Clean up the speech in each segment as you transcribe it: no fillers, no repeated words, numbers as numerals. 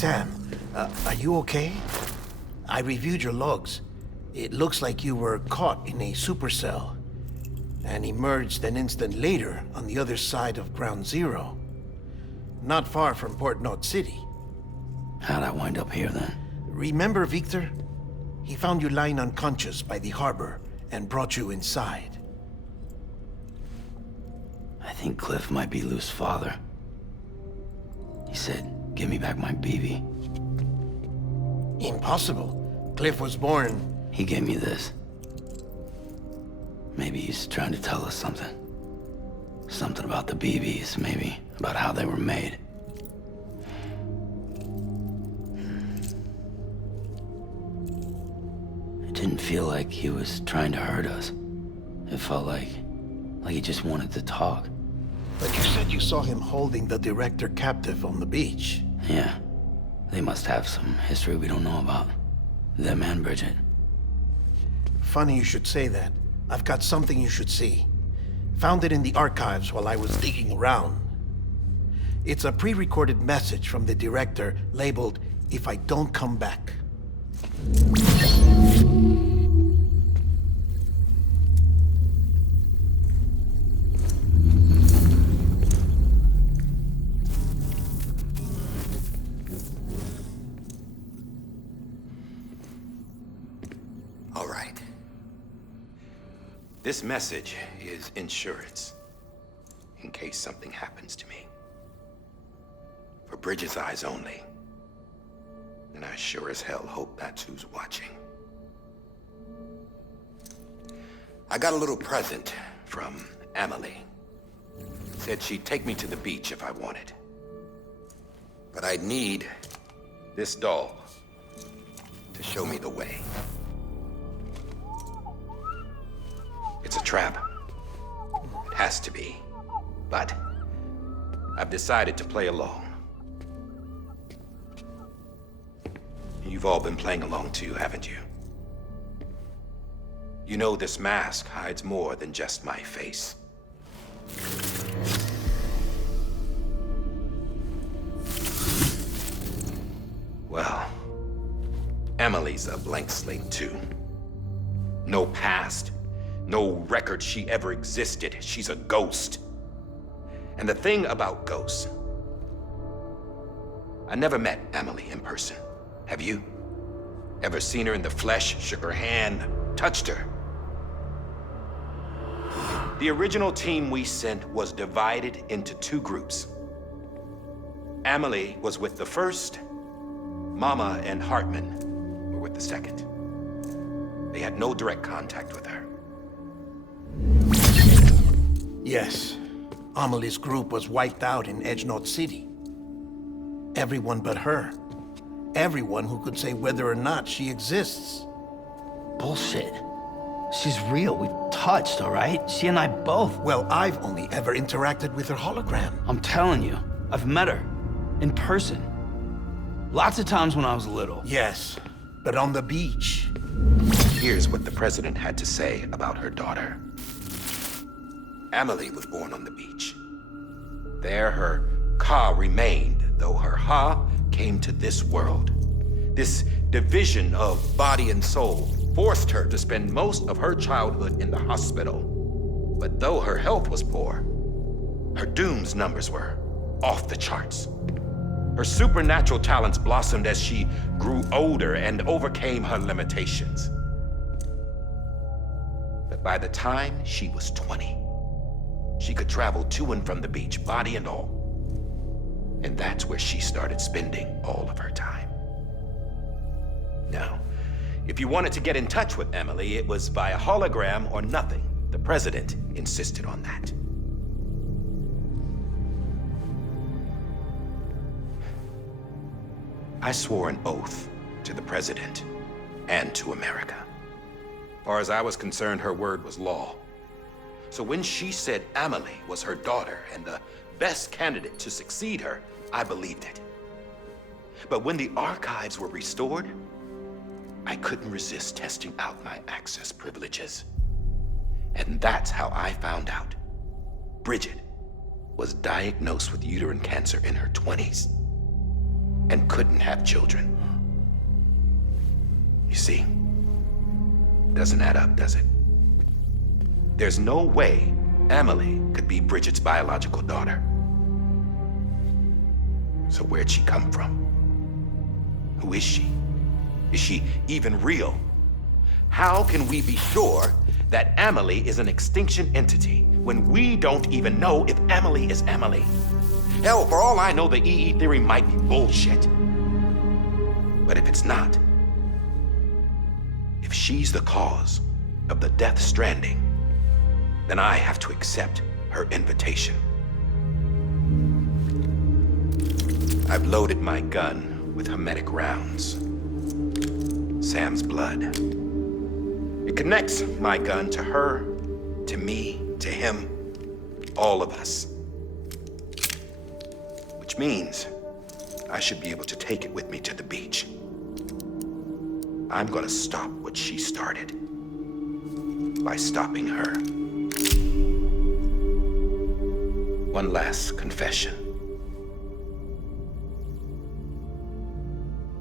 Sam, are you okay? I reviewed your logs. It looks like you were caught in a supercell and emerged an instant later on the other side of Ground Zero. Not far from Port Knot City. How'd I wind up here then? Remember Victor? He found you lying unconscious by the harbor and brought you inside. I think Cliff might be Lou's father. He said, give me back my BB. Impossible. Cliff was born... He gave me this. Maybe he's trying to tell us something. Something about the BBs, maybe. About how they were made. It didn't feel like he was trying to hurt us. It felt like he just wanted to talk. But you said you saw him holding the director captive on the beach. Yeah. They must have some history we don't know about. Them and Bridget. Funny you should say that. I've got something you should see. Found it in the archives while I was digging around. It's a pre-recorded message from the director labeled, "If I don't come back." All right. This message is insurance, in case something happens to me. For Bridget's eyes only. And I sure as hell hope that's who's watching. I got a little present from Emily. Said she'd take me to the beach if I wanted. But I'd need this doll to show me the way. It's a trap. It has to be. But I've decided to play along. You've all been playing along too, haven't you? You know this mask hides more than just my face. Well, Emily's a blank slate too. No past. No record she ever existed. She's a ghost. And the thing about ghosts, I never met Emily in person. Have you? Ever seen her in the flesh, shook her hand, touched her? The original team we sent was divided into two groups. Emily was with the first. Mama and Hartman were with the second. They had no direct contact with her. Yes. Amelie's group was wiped out in Edge Knot City. Everyone but her. Everyone who could say whether or not she exists. Bullshit. She's real. We've touched, all right? She and I both. Well, I've only ever interacted with her hologram. I'm telling you, I've met her. In person. Lots of times when I was little. Yes, but on the beach. Here's what the president had to say about her daughter. Emily was born on the beach. There her Ka remained, though her Ha came to this world. This division of body and soul forced her to spend most of her childhood in the hospital. But though her health was poor, her Doom's numbers were off the charts. Her supernatural talents blossomed as she grew older and overcame her limitations. But by the time she was 20, she could travel to and from the beach, body and all. And that's where she started spending all of her time. Now, if you wanted to get in touch with Emily, it was via hologram or nothing. The president insisted on that. I swore an oath to the president and to America. As far as I was concerned, her word was law. So when she said Emily was her daughter and the best candidate to succeed her, I believed it. But when the archives were restored, I couldn't resist testing out my access privileges. And that's how I found out Bridget was diagnosed with uterine cancer in her 20s. and couldn't have children. You see, doesn't add up, does it? There's no way Amelie could be Bridget's biological daughter. So where'd she come from? Who is she? Is she even real? How can we be sure that Amelie is an extinction entity when we don't even know if Amelie is Amelie? Hell, for all I know, the EE theory might be bullshit. But if it's not, if she's the cause of the death stranding, then I have to accept her invitation. I've loaded my gun with hermetic rounds. Sam's blood. It connects my gun to her, to me, to him, all of us. Which means I should be able to take it with me to the beach. I'm gonna stop what she started by stopping her. One last confession.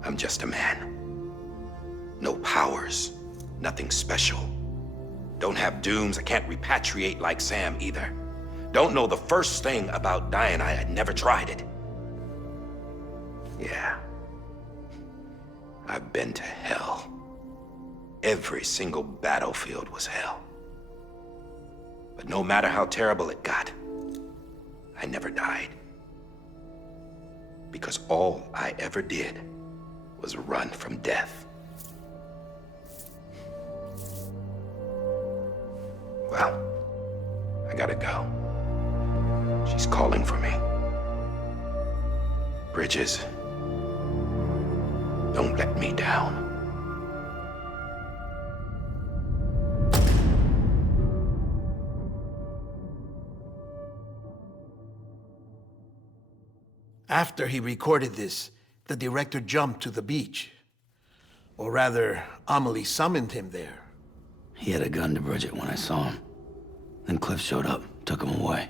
I'm just a man. No powers, nothing special. Don't have dooms, I can't repatriate like Sam either. Don't know the first thing about dying, I had never tried it. Yeah. I've been to hell. Every single battlefield was hell. But no matter how terrible it got, I never died. Because all I ever did was run from death. Well, I gotta go. She's calling for me. Bridges, don't let me down. After he recorded this, the director jumped to the beach. Or rather, Amelie summoned him there. He had a gun to Bridget when I saw him. Then Cliff showed up, took him away.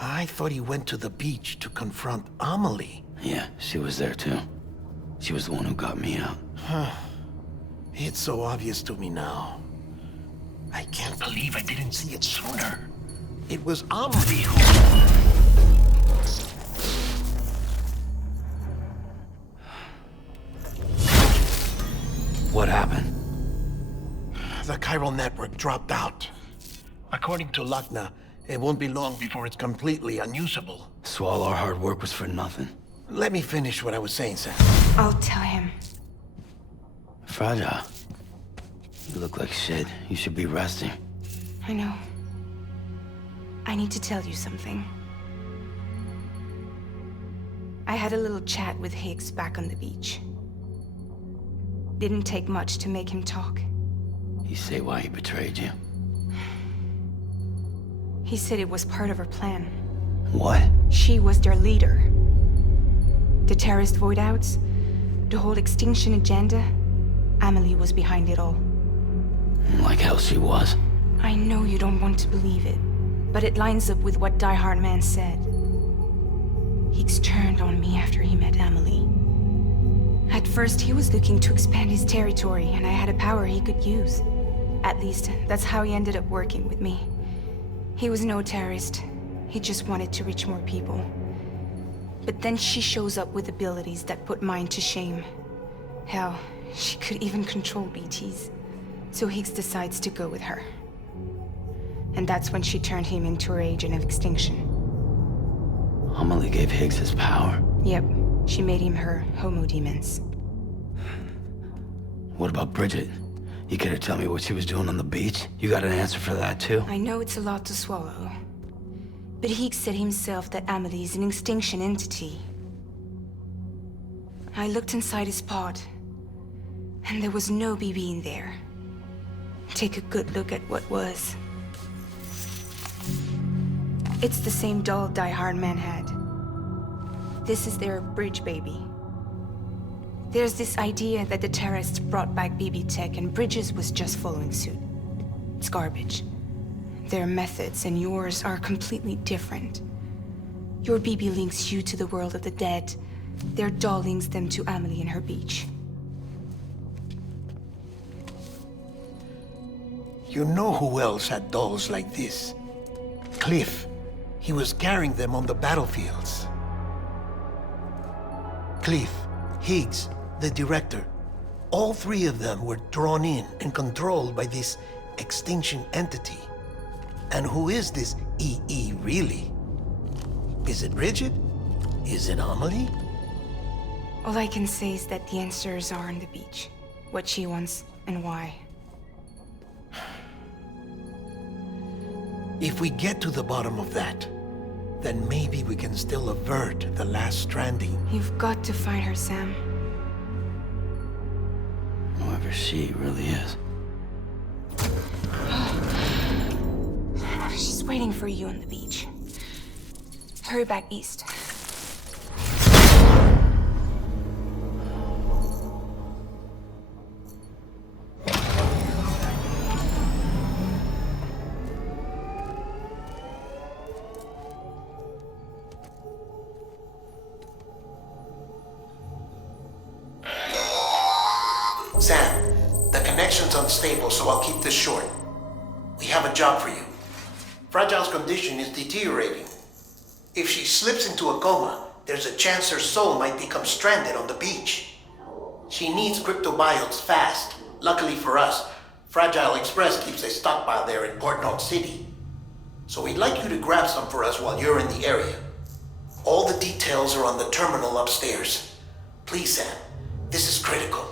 I thought he went to the beach to confront Amelie. Yeah, she was there too. She was the one who got me out. It's so obvious to me now. I can't believe I didn't see it sooner. It was Amelie who... What happened? The chiral network dropped out. According to Luckna, it won't be long before it's completely unusable. So all our hard work was for nothing. Let me finish what I was saying, Sam. I'll tell him. Fragile. You look like shit. You should be resting. I know. I need to tell you something. I had a little chat with Higgs back on the beach. Didn't take much to make him talk. You say why he betrayed you? He said it was part of her plan. What? She was their leader. The terrorist voidouts, the whole extinction agenda, Amelie was behind it all. Like hell she was. I know you don't want to believe it, but it lines up with what Die Hard Man said. Higgs turned on me after he met Amelie. At first, he was looking to expand his territory, and I had a power he could use. At least, that's how he ended up working with me. He was no terrorist. He just wanted to reach more people. But then she shows up with abilities that put mine to shame. Hell, she could even control BTs. So Higgs decides to go with her. And that's when she turned him into her agent of extinction. Amelie gave Higgs his power. Yep, she made him her Homo Demens. What about Bridget? You care to tell me what she was doing on the beach? You got an answer for that too? I know it's a lot to swallow. But Higgs said himself that Amelie is an extinction entity. I looked inside his pod, and there was no BB in there. Take a good look at what was. It's the same doll Die Hard Man had. This is their bridge baby. There's this idea that the terrorists brought back BB tech and Bridges was just following suit. It's garbage. Their methods and yours are completely different. Your BB links you to the world of the dead, Their doll links them to Amelie and her beach. You know who else had dolls like this? Cliff. He was carrying them on the battlefields. Cliff, Higgs, the director. All three of them were drawn in and controlled by this extinction entity. And who is this EE really? Is it Bridget? Is it Amelie? All I can say is that the answers are on the beach. What she wants and why. If we get to the bottom of that, then maybe we can still avert the last stranding. You've got to find her, Sam. Whoever she really is. She's waiting for you on the beach. Hurry back east. Sam, the connection's unstable, so I'll keep this short. We have a job for you. Fragile's condition is deteriorating. If she slips into a coma, there's a chance her soul might become stranded on the beach. She needs cryptobiotes fast. Luckily for us, Fragile Express keeps a stockpile there in Port North City. So we'd like you to grab some for us while you're in the area. All the details are on the terminal upstairs. Please, Sam, this is critical.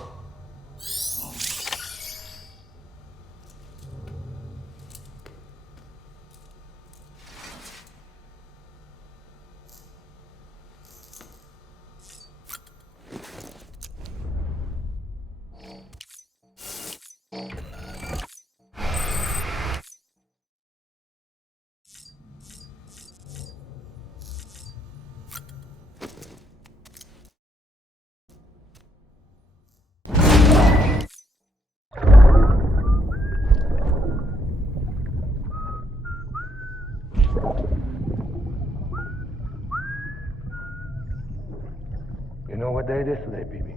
You know what day it is today, BB?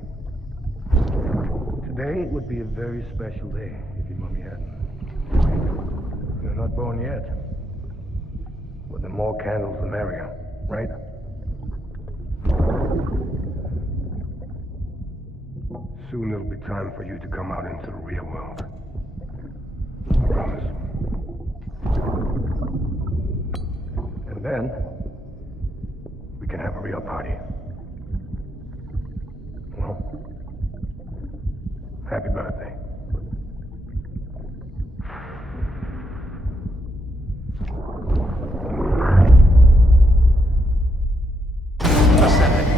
Today would be a very special day if your mommy hadn't. You're not born yet. But the more candles, the merrier, right? Soon it'll be time for you to come out into the real world. I promise. And then, we can have a real party. Well, happy birthday. Scanning.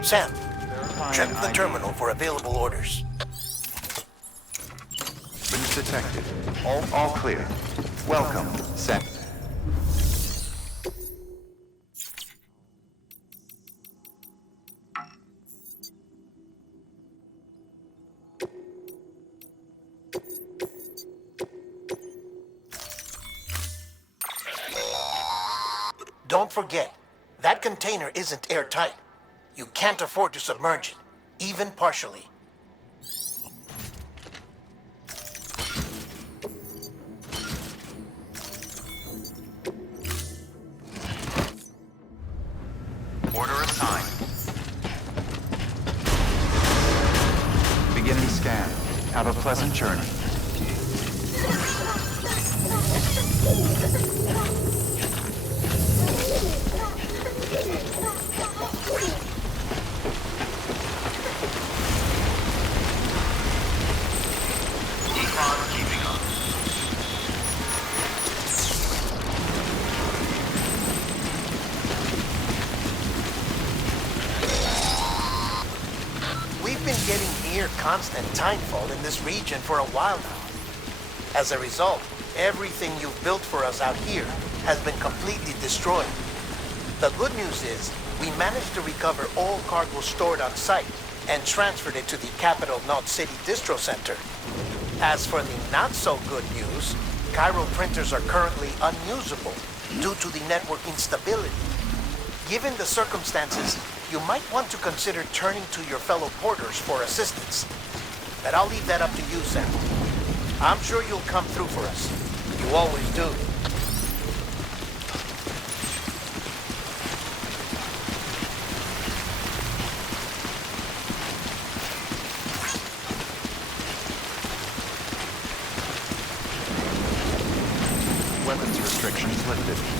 Sam, check the terminal for available orders. Breach detected. All clear. Welcome, Sam. Don't forget, that container isn't airtight. You can't afford to submerge it, even partially. Order assigned. Beginning scan. Have a pleasant journey. We've been getting near constant timefall in this region for a while now. As a result, everything you've built for us out here has been completely destroyed. The good news is, we managed to recover all cargo stored on site and transferred it to the Capital Knot City Distro Center. As for the not-so-good news, Cairo printers are currently unusable due to the network instability. Given the circumstances, you might want to consider turning to your fellow porters for assistance. But I'll leave that up to you, Sam. I'm sure you'll come through for us. You always do. Weapons restrictions lifted.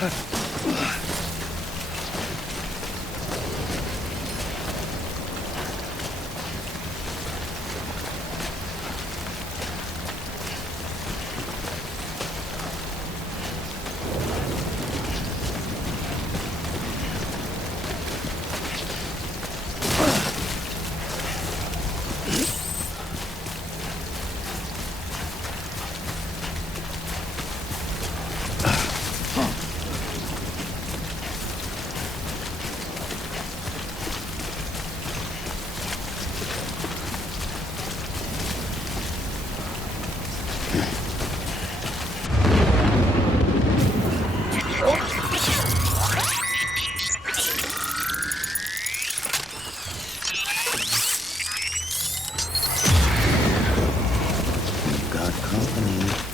Got company.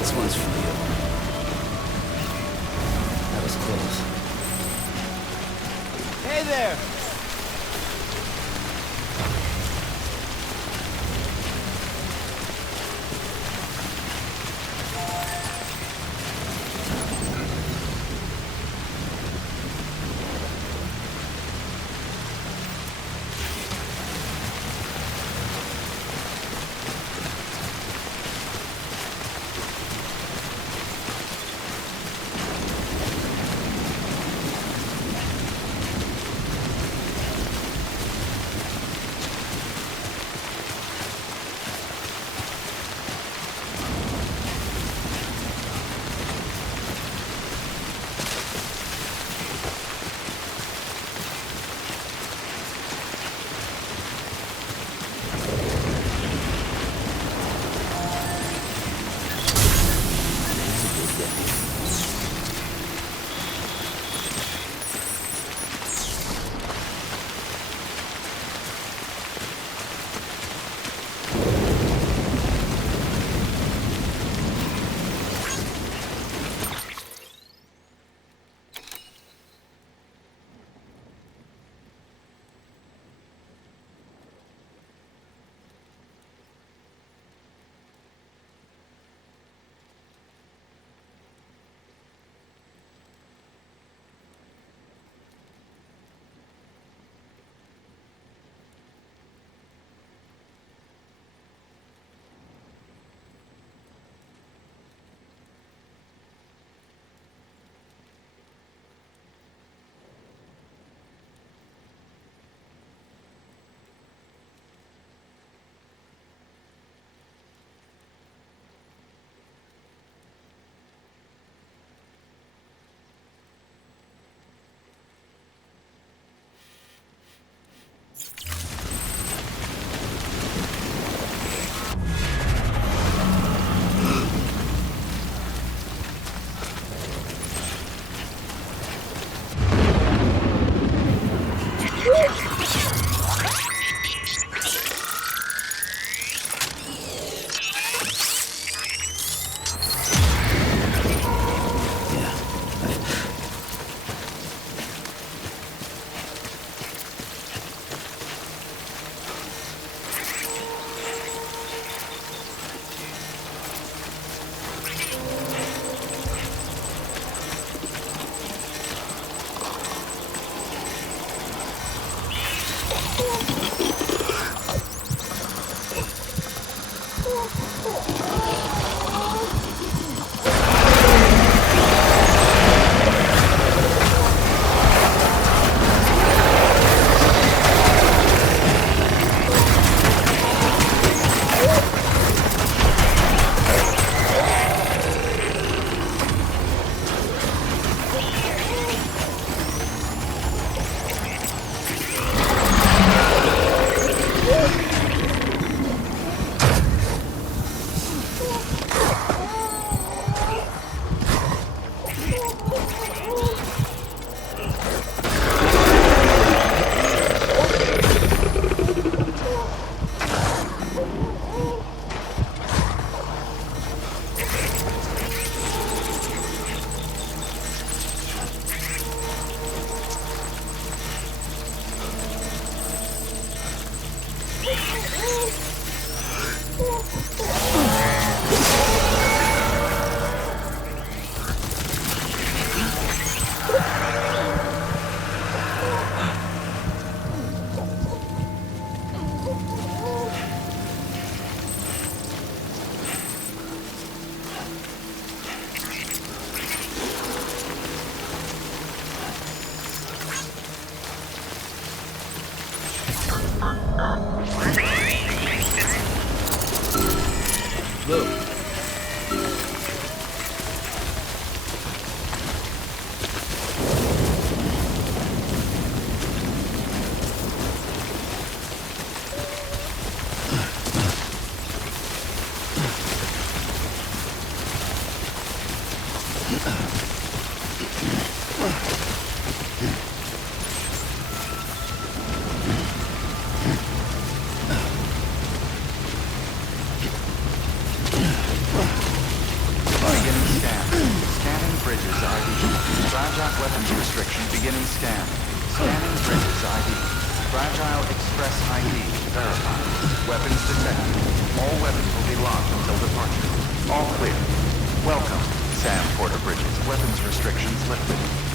This one's for you. That was close. Hey there! Fragile weapons restriction beginning scan. Scanning bridges ID. Fragile express ID verified. Weapons detected. All weapons will be locked until departure. All clear. Welcome, Sam Porter Bridges. Weapons restrictions lifted.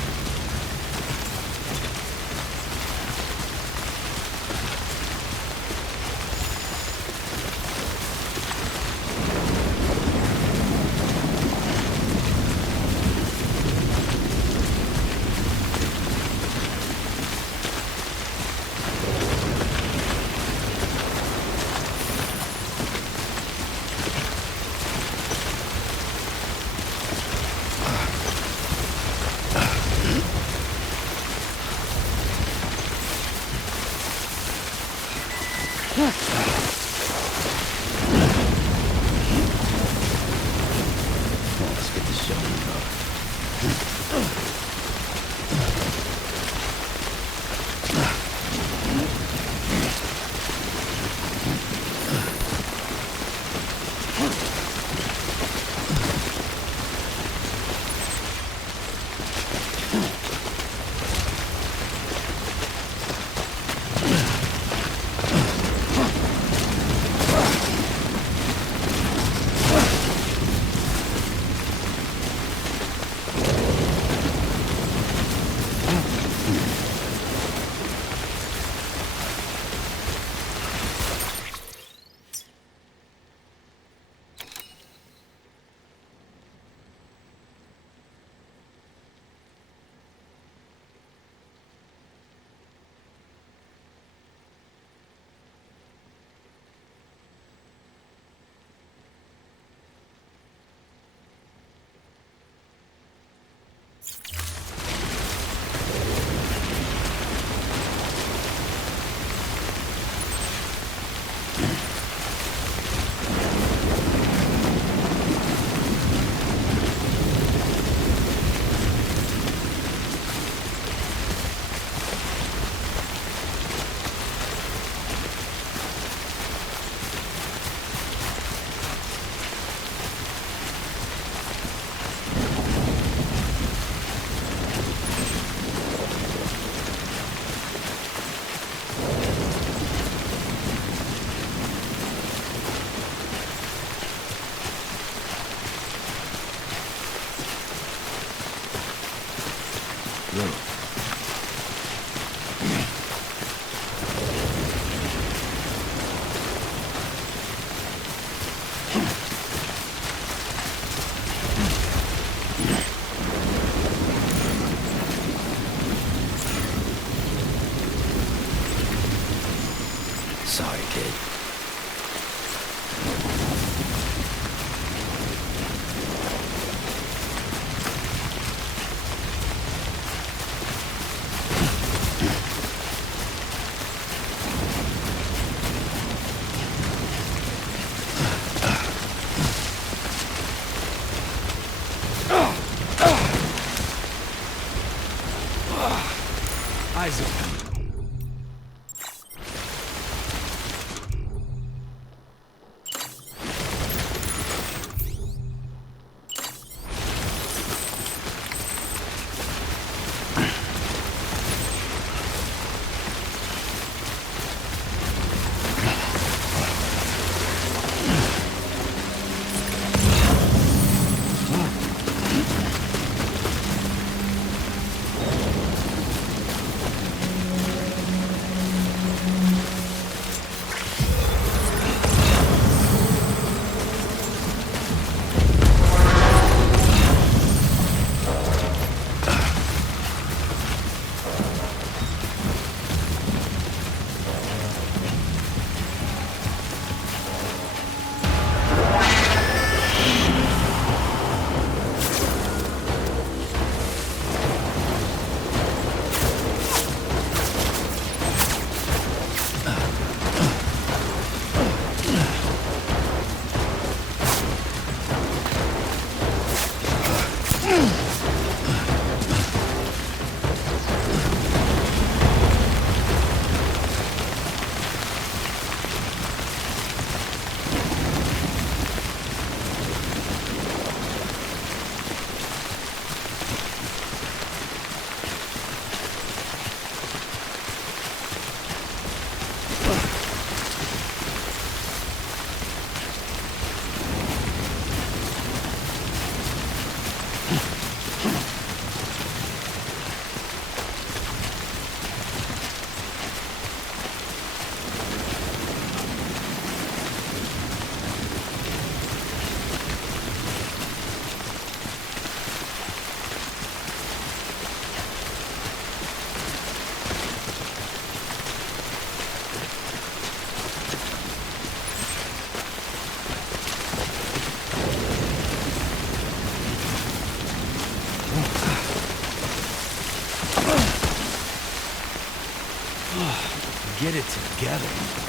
did it together.